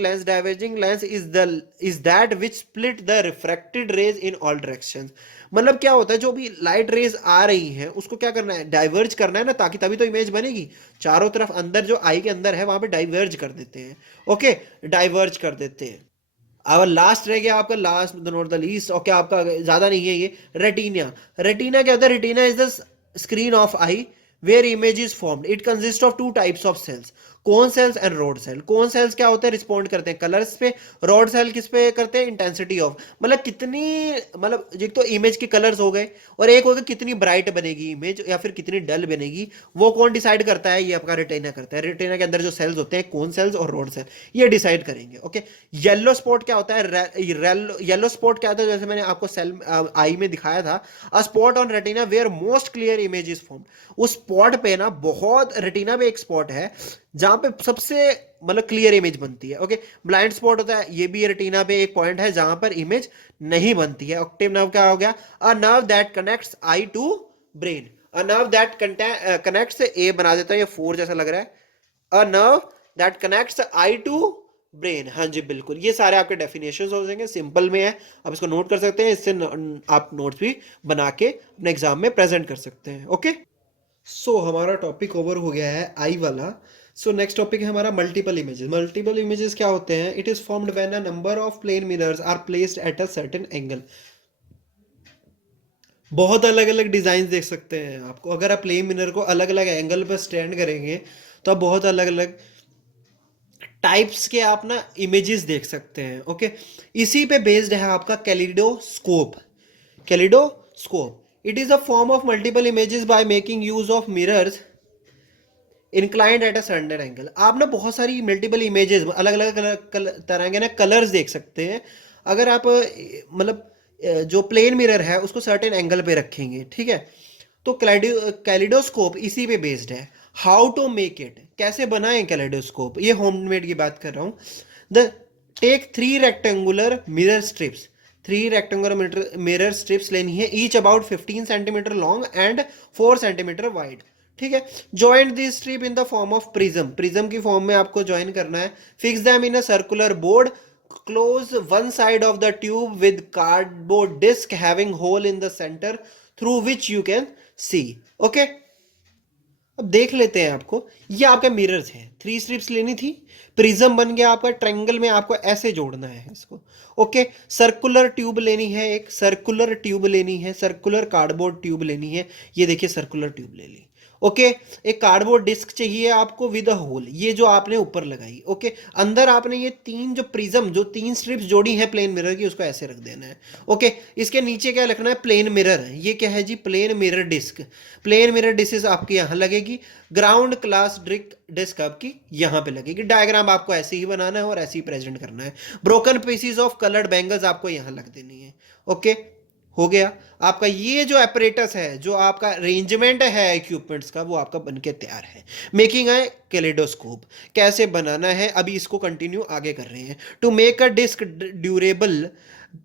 lens is that which split the refracted rays in all directions. मतलब क्या होता है, जो भी लाइट रेज आ रही हैं उसको क्या करना है, डाइवर्ज करना है ना, ताकि तभी तो इमेज बनेगी। चारों तरफ अंदर जो आई के अंदर है वहां पे डाइवर्ज कर देते हैं। ओके, डाइवर्ज कर देते हैं। अब लास्ट रह गया आपका, last not the least, okay, आपका ज्यादा नहीं है ये, रेटिना। रेटिना क्या होता है, retina is the screen of eye where image is formed. It consist of two types of cells, cone cells and rod cell. Cone cells क्या होते हैं, रिस्पॉन्ड करते हैं कलर्स पे। रॉड सेल किस पे करते हैं, इंटेंसिटी ऑफ, मतलब कितनी, मतलब एक तो इमेज के कलर्स हो गए, और एक हो गया कितनी ब्राइट बनेगी इमेज या फिर कितनी डल बनेगी, वो कौन डिसाइड करता है, ये आपका रेटिना करता है। रेटिना के अंदर जो सेल्स होते हैं, कोन सेल्स और रॉड सेल, ये डिसाइड करेंगे। ओके, येलो स्पॉट क्या होता है, येलो स्पॉट क्या होता है, जैसे मैंने आपको सेल आई में दिखाया था, a spot on retina where most clear image is formed. उस स्पॉट पे ना, बहुत रेटिना पे एक स्पॉट है जहां पे सबसे मतलब क्लियर इमेज बनती है। ओके, ब्लाइंड स्पॉट होता है, ये भी रेटिना पे एक पॉइंट है जहां पर इमेज नहीं बनती है। ऑक्टेव नर्व क्या हो गया, a nerve that connects eye to brain. A nerve that connects, A बना देता हूं, ये 4 जैसा लग रहा है, a nerve that connects eye to brain. हाँ जी बिल्कुल, ये सारे आपके डेफिनेशन हो जाएंगे, सिंपल में है, आप इसको नोट कर सकते हैं, इससे आप नोट्स भी बना के अपने एग्जाम में प्रेजेंट कर सकते हैं। ओके, सो हमारा टॉपिक ओवर हो गया है आई वाला। सो नेक्स्ट टॉपिक है हमारा मल्टीपल इमेजेस। मल्टीपल इमेजेस क्या होते हैं? It is formed when a number of plane mirrors are placed at a certain angle. बहुत अलग अलग डिजाइन देख सकते हैं आपको, अगर आप प्लेन मिरर को अलग अलग एंगल पर स्टैंड करेंगे तो आप बहुत अलग अलग टाइप्स के आप ना इमेजेस देख सकते हैं। ओके, इसी पे बेस्ड है आपका kaleidoscope. Kaleidoscope, it is a form of multiple images by making use of mirrors inclined at a certain angle. आप ना बहुत सारी मल्टीपल इमेजेस, अलग अलग तरह के ना कलर्स देख सकते हैं, अगर आप मतलब जो प्लेन मिरर है उसको सर्टेन एंगल पे रखेंगे, ठीक है। तो कैलिडोस्कोप इसी पे बेस्ड है। हाउ टू मेक इट, कैसे बनाएं कैलिडोस्कोप, ये होममेड की बात कर रहा हूँ। The take 3 rectangular mirror strips, 3 rectangular mirror strips लेनी है, each about 15 centimetre long and 4 centimetre wide, ठीक है। Join this strip in the form of prism, prism की फॉर्म में आपको ज्वाइन करना है। Fix them in a circular board, close one side of the tube with cardboard disc having hole in the center through which you can see। okay, अब देख लेते हैं आपको, ये आपके मिरर्स हैं, 3 स्ट्रिप्स लेनी थी, प्रिज्म बन गया आपका, ट्रायंगल में आपको ऐसे जोड़ना है इसको। ओके, सर्कुलर ट्यूब लेनी है, एक सर्कुलर ट्यूब लेनी है, सर्कुलर कार्डबोर्ड ट्यूब लेनी है, ये देखिए सर्कुलर ट्यूब ले ली। ओके, एक कार्डबोर्ड डिस्क चाहिए आपको विद अ होल, ये जो आपने ऊपर लगाई। ओके, अंदर आपने ये 3 जो प्रिज्म, जो 3 स्ट्रिप्स जोड़ी है प्लेन मिरर की, उसको ऐसे रख देना है। ओके, इसके नीचे क्या लिखना है? प्लेन मिरर, ये क्या है जी? Plane mirror disc. Plane mirror disc आपकी यहाँ लगेगी, ग्राउंड क्लास डिस्क आपकी यहाँ पे लगेगी। डायग्राम आपको ऐसे ही बनाना है और ऐसे ही प्रेजेंट करना है। Broken PCs of coloured bangles आपको यहाँ लग देनी है। ओके, हो गया आपका ये जो एपरेटस है, जो आपका अरेंजमेंट है इक्विपमेंट्स का, वो आपका बनके तैयार है। मेकिंग है कैलिडोस्कोप, कैसे बनाना है अभी इसको कंटिन्यू आगे कर रहे हैं। To make a disc durable,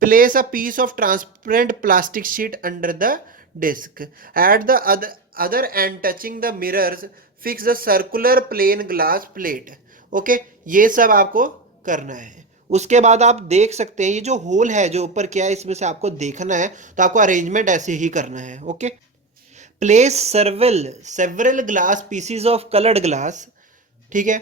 place a piece of transparent plastic sheet under the disc at the other end touching the mirrors, fix the circular plain glass plate। Okay, ये सब आपको करना है। उसके बाद आप देख सकते हैं ये जो होल है जो ऊपर किया है, इसमें से आपको देखना है, तो आपको अरेंजमेंट ऐसे ही करना है। Okay, place several glass pieces of coloured glass, ठीक है।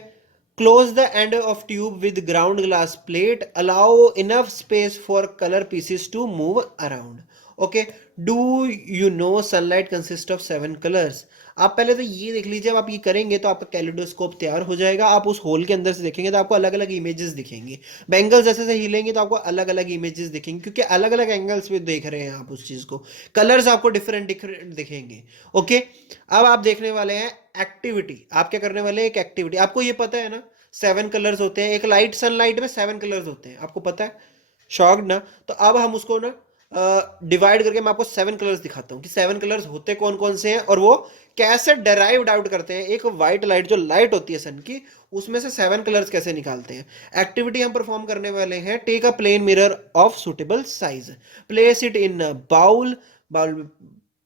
Close the end of tube with ground glass plate, allow enough space for colour pieces to move around. Okay, do you know sunlight consist of 7 colours. आप पहले तो ये देख लीजिए, अब आप ये करेंगे तो आपका कैलिडोस्कोप तैयार हो जाएगा। आप उस होल के अंदर से देखेंगे तो आपको अलग अलग इमेजेस दिखेंगे, बैंगल्स जैसे से हिलेंगे तो आपको अलग अलग इमेजेस दिखेंगे, क्योंकि अलग अलग एंगल्स पे देख रहे हैं आप उस चीज को, कलर्स आपको डिफरेंट डिफरेंट दिखेंगे। ओके, अब आप देखने वाले हैं एक्टिविटी। आप क्या करने वाले हैं? एक एक्टिविटी। आपको ये पता है ना 7 कलर्स होते हैं, एक लाइट सनलाइट में 7 कलर्स होते हैं, आपको पता है? शॉक्ड ना? तो अब हम उसको ना डिवाइड करके मैं आपको 7 कलर्स दिखाता हूँ कि 7 कलर्स होते कौन कौन से हैं और वो कैसे डेराइव्ड आउट करते हैं। एक व्हाइट लाइट जो लाइट होती है सन की, उसमें से 7 कलर्स कैसे निकालते हैं। एक्टिविटी हम परफॉर्म करने वाले हैं। Take a plane mirror of suitable size, place it in bowl, bowl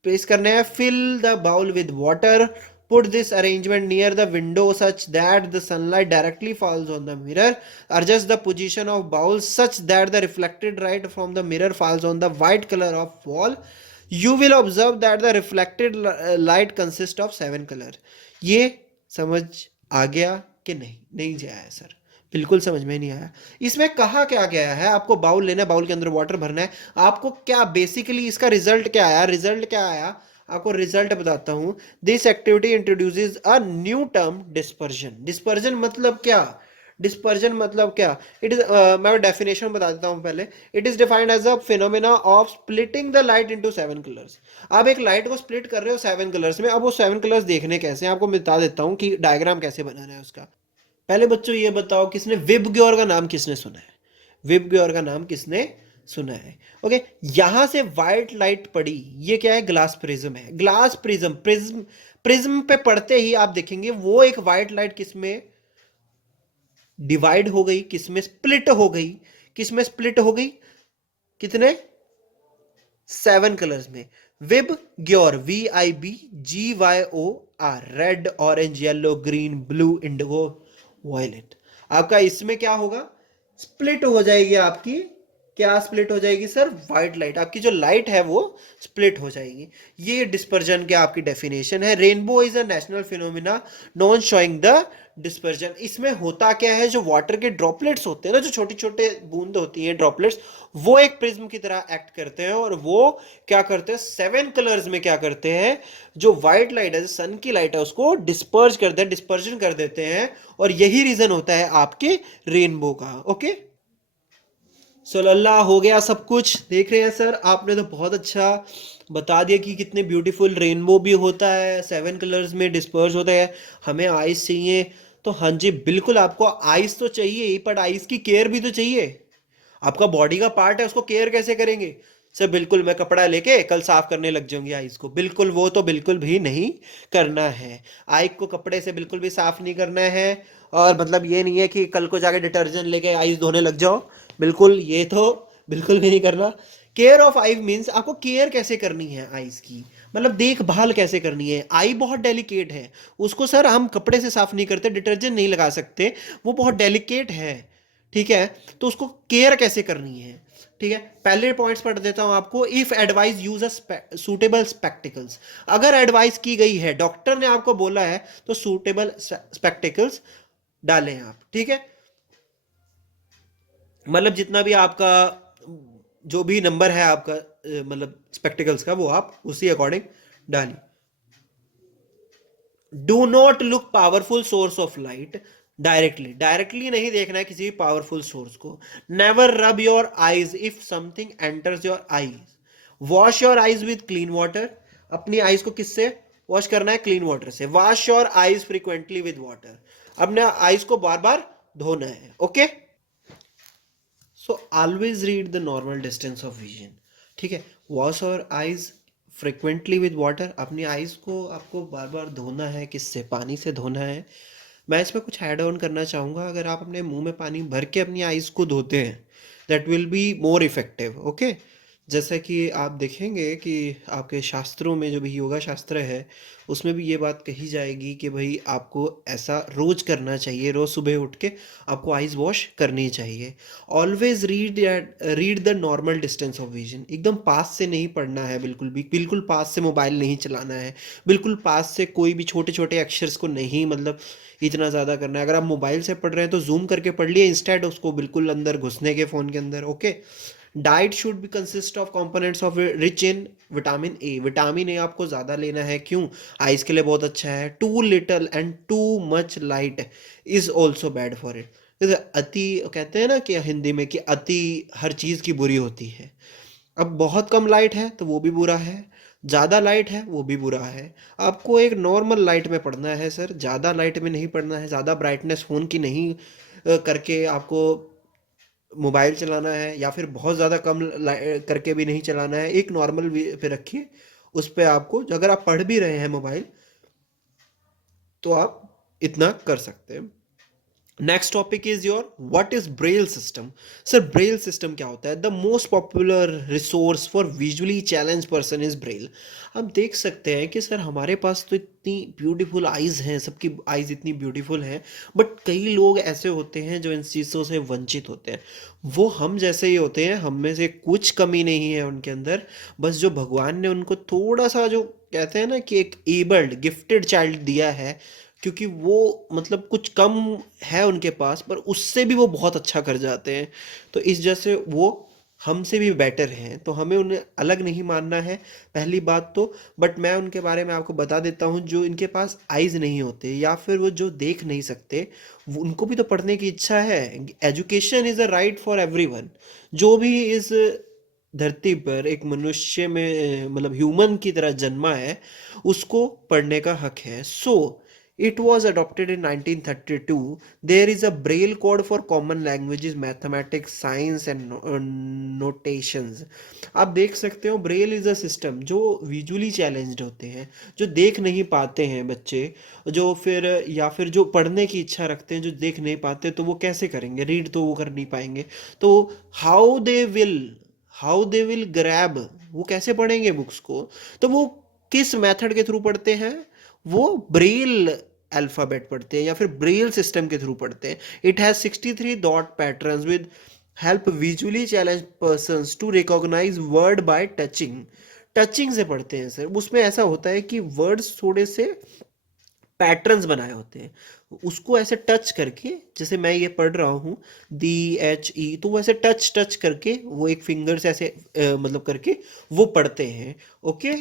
place करने हैं, fill the bowl with water, put this arrangement near the window such that the sunlight directly falls on the mirror, adjust the position of bowl such that the reflected light from the mirror falls on the white color of wall, you will observe that the reflected light consists of 7 color। ये समझ आ गया कि नहीं? नहीं जी आया sir, बिल्कुल समझ में नहीं आया। इसमें कहा क्या गया है? आपको बाउल लेना है, बाउल के अंदर वाटर भरना है। आपको क्या बेसिकली इसका रिजल्ट क्या आया? रिजल्ट क्या आया आपको? रिजल्ट बताता हूं। This activity introduces a new term, dispersion. Dispersion मतलब क्या? डिस्पर्जन मतलब क्या? इट इज, मैं डेफिनेशन बता देता हूं पहले। It is defined as a phenomena of splitting the light into 7 colours. आप एक लाइट को स्प्लिट कर रहे हो 7 कलर्स में। अब वो 7 कलर्स देखने कैसे हैं आपको बता देता हूं कि डायग्राम कैसे बनाना है उसका। पहले बच्चों ये बताओ, किसने विबग्योर का नाम किसने सुना है? विबग्योर का नाम किसने सुना है? ओके, यहां से व्हाइट लाइट पड़ी, ये क्या है? ग्लास प्रिज्म है। ग्लास प्रिज्म, प्रिज्म पे पड़ते ही आप देखेंगे वो एक व्हाइट लाइट किसमें डिवाइड हो गई, किसमें स्प्लिट हो गई। किसमें स्प्लिट हो गई? कितने? 7 कलर्स में। VIBGYOR, VIBGYOR, red, orange, yellow, green, blue, indigo, violet. आपका इसमें क्या होगा, स्प्लिट हो जाएगी आपकी, क्या स्प्लिट हो जाएगी सर, व्हाइट लाइट, आपकी जो लाइट है वो स्प्लिट हो जाएगी। ये डिस्पर्जन के आपकी डेफिनेशन है। Rainbow is a national phenomena non showing the dispersion. इसमें होता क्या है, जो वाटर के ड्रॉपलेट्स होते हैं ना, जो छोटी छोटे बूंद होती हैं ड्रॉपलेट्स, वो एक प्रिज्म की तरह एक्ट करते हैं, और वो क्या करते हैं, 7 कलर्स में क्या करते हैं, जो व्हाइट लाइट है, जो सन की लाइट है, उसको डिस्पर्ज करते हैं, डिस्पर्जन कर देते हैं। और यही रीजन होता है आपके रेनबो का। ओके, सो लल्ला हो गया सब कुछ। देख रहे हैं सर, आपने तो बहुत अच्छा बता दिया कि कितने ब्यूटीफुल रेनबो भी होता है, 7 कलर्स में डिस्पर्स होता है। हमें आइस चाहिए, तो हाँ जी बिल्कुल, आपको आइस तो चाहिए ही, पर आइस की केयर भी तो चाहिए। आपका बॉडी का पार्ट है, उसको केयर कैसे करेंगे सर? बिल्कुल मैं कपड़ा लेके कल साफ करने लग जाऊंगी आइस को, बिल्कुल वो तो बिल्कुल भी नहीं करना है। आइस को कपड़े से बिल्कुल भी साफ नहीं करना है। और मतलब ये नहीं है कि कल को जाके डिटर्जेंट लेके आइस धोने लग जाओ, बिल्कुल ये तो बिल्कुल भी नहीं करना। केयर ऑफ आई मीन्स आपको केयर कैसे करनी है आइस की, मतलब देखभाल कैसे करनी है। आई बहुत डेलिकेट है, उसको सर हम कपड़े से साफ नहीं करते, डिटर्जेंट नहीं लगा सकते, वो बहुत डेलिकेट है, ठीक है। तो उसको केयर कैसे करनी है, ठीक है। पहले पॉइंट्स पढ़ देता हूं आपको। If advice use a suitable spectacles, अगर एडवाइस की गई है, डॉक्टर ने आपको बोला है, तो सूटेबल स्पेक्टिकल्स डालें आप, ठीक है। मतलब जितना भी आपका जो भी नंबर है आपका मतलब स्पेक्टिकल्स का, वो आप उसी अकॉर्डिंग डालिए। Do not look powerful source of light directly, directly नहीं देखना है किसी भी पावरफुल सोर्स को। Never rub your eyes if something enters your eyes. Wash your eyes with clean water, अपनी आईज को किससे वॉश करना है, क्लीन वाटर से। Wash your eyes frequently with water, अपने आईज को बार बार धोना है। Okay, so always read the normal distance of vision, ठीक है। वॉश और आइज फ्रिक्वेंटली विद वाटर, अपनी आइज को आपको बार बार धोना है, किससे, पानी से धोना है। मैं इसमें कुछ ऐड ऑन करना चाहूँगा, अगर आप अपने मुंह में पानी भर के अपनी आइज को धोते हैं, that will be more effective. Okay, जैसा कि आप देखेंगे कि आपके शास्त्रों में जो भी योगा शास्त्र है, उसमें भी ये बात कही जाएगी कि भाई आपको ऐसा रोज करना चाहिए, रोज सुबह उठ के आपको आइज वॉश करनी चाहिए। Always read the normal distance of vision, एकदम पास से नहीं पढ़ना है, बिल्कुल भी, बिल्कुल पास से मोबाइल नहीं चलाना है, बिल्कुल पास से कोई भी छोटे छोटे अक्षर्स को नहीं मतलब इतना ज़्यादा करना है। अगर आप मोबाइल से पढ़ रहे हैं तो जूम करके पढ़ लिए इंस्टेड, उसको बिल्कुल अंदर घुसने के फ़ोन के अंदर। Okay, diet should be consist of components of rich in vitamin A, vitamin A आपको ज़्यादा लेना है, क्यों, आइज के लिए बहुत अच्छा है। Too little and too much light is also bad for it. जैसे अति कहते हैं ना कि हिंदी में कि अति हर चीज़ की बुरी होती है। अब बहुत कम लाइट है तो वो भी बुरा है, ज़्यादा लाइट है वो भी बुरा है। आपको एक नॉर्मल लाइट में पढ़ना है सर, ज़्यादा लाइट में नहीं पढ़ना है, ज़्यादा ब्राइटनेस फ़ोन की नहीं करके आपको मोबाइल चलाना है, या फिर बहुत ज़्यादा कम करके भी नहीं चलाना है, एक नॉर्मल पे रखिए। उस पे आपको, अगर आप पढ़ भी रहे हैं मोबाइल, तो आप इतना कर सकते हैं। Next topic is your what is Braille system. Sir Braille system क्या होता है? The most popular resource for visually challenge person is Braille. हम देख सकते हैं कि सर हमारे पास तो इतनी ब्यूटीफुल आइज़ हैं, सबकी आइज़ इतनी ब्यूटीफुल हैं, बट कई लोग ऐसे होते हैं जो इन चीज़ों से वंचित होते हैं। वो हम जैसे ही होते हैं, हम में से कुछ कमी नहीं है उनके अंदर, बस जो भगवान ने उनको थोड़ा सा, जो कहते हैं ना कि एक एबल्ड गिफ्टेड चाइल्ड दिया है, क्योंकि वो मतलब कुछ कम है उनके पास, पर उससे भी वो बहुत अच्छा कर जाते हैं। तो इस जैसे वो हमसे भी बेटर हैं, तो हमें उन्हें अलग नहीं मानना है, पहली बात तो। बट मैं उनके बारे में आपको बता देता हूँ, जो इनके पास आइज़ नहीं होते, या फिर वो जो देख नहीं सकते, उनको भी तो पढ़ने की इच्छा है। Education is a right for everyone. जो भी इस धरती पर एक मनुष्य में मतलब ह्यूमन की तरह जन्मा है, उसको पढ़ने का हक है। सो it was adopted in 1932. There is a braille code for common languages, mathematics, science and notations. आप देख सकते हो, ब्रेल इज अ सिस्टम जो विजुअली चैलेंज्ड होते हैं, जो देख नहीं पाते हैं बच्चे, जो फिर या फिर जो पढ़ने की इच्छा रखते हैं, जो देख नहीं पाते, तो वो कैसे करेंगे, रीड तो वो कर नहीं पाएंगे, तो how they will how they will grab, वो कैसे पढ़ेंगे बुक्स को? तो वो किस मेथड के थ्रू पढ़ते हैं? वो ब्रेल अल्फाबेट पढ़ते हैं या फिर ब्रेल सिस्टम के थ्रू पढ़ते हैं. It has 63 dot patterns with help visually challenge persons to recognise word by touching. Touching से पढ़ते हैं सर. उसमें ऐसा होता है कि वर्ड्स थोड़े से पैटर्न्स बनाए होते हैं, उसको ऐसे टच करके, जैसे मैं ये पढ़ रहा हूँ DHE, तो वो ऐसे टच टच करके वो एक फिंगर से ऐसे मतलब करके वो पढ़ते हैं. Okay.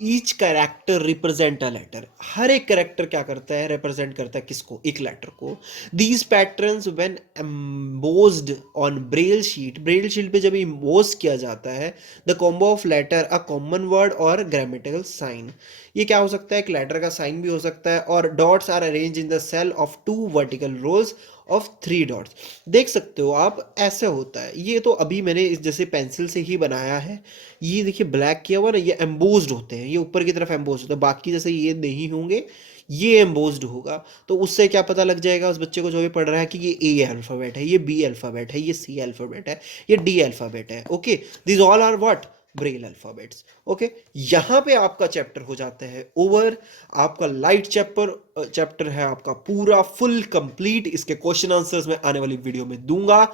Each character represent a letter. हर एक कैरेक्टर क्या करता है? रिप्रेजेंट करता है किसको? एक लेटर को. These patterns when embossed on Braille sheet, Braille sheet पे जब इम्बोज किया जाता है, the combo of letter a common word और ग्रामेटिकल साइन. ये क्या हो सकता है? एक लेटर का साइन भी हो सकता है. और dots are arrange in the cell of 2 vertical rows of 3 dots. देख सकते हो आप, ऐसे होता है. ये तो अभी मैंने जैसे पेंसिल से ही बनाया है. ये देखिए ब्लैक किया हुआ ना, ये एम्बोज्ड होते हैं, ये ऊपर की तरफ एम्बोज्ड होते हैं. बाकी जैसे ये नहीं होंगे, ये एम्बोज्ड होगा. तो उससे क्या पता लग जाएगा उस बच्चे को जो भी पढ़ रहा है कि ये ए अल्फ़ाबेट है, ये बी अल्फ़ाबेट है, ये सी अल्फ़ाबेट है, ये डी अल्फ़ाबेट है. Okay. This all are what? Braille alphabets. Okay. यहाँ पे आपका चैप्टर हो जाता है ओवर. आपका लाइट चैप्टर है आपका पूरा फुल कंप्लीट. इसके क्वेश्चन आंसर्स मैं आने वाली वीडियो में दूंगा.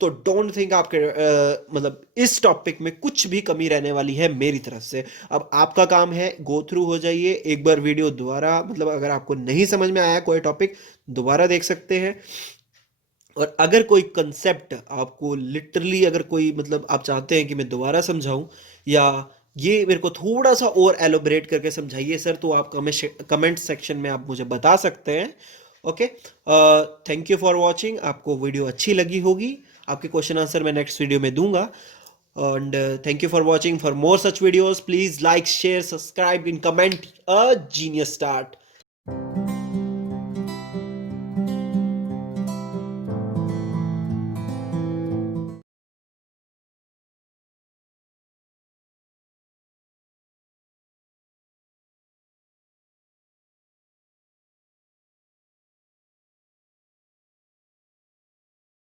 तो डोंट थिंक आपके मतलब इस टॉपिक में कुछ भी कमी रहने वाली है मेरी तरफ से. अब आपका काम है, गो थ्रू हो जाइए एक बार वीडियो दोबारा. मतलब अगर आपको नहीं समझ में आया कोई टॉपिक, दोबारा देख सकते हैं. और अगर कोई कंसेप्ट आपको लिटरली, अगर कोई मतलब आप चाहते हैं कि मैं दोबारा समझाऊं, या ये मेरे को थोड़ा सा और एलोबरेट करके समझाइए सर, तो आप कमेंट सेक्शन में आप मुझे बता सकते हैं. Okay. Thank you for watching. आपको वीडियो अच्छी लगी होगी. आपके क्वेश्चन आंसर मैं नेक्स्ट वीडियो में दूंगा. And thank you for watching. For more such videos, please like, share, subscribe, and comment. A genius start.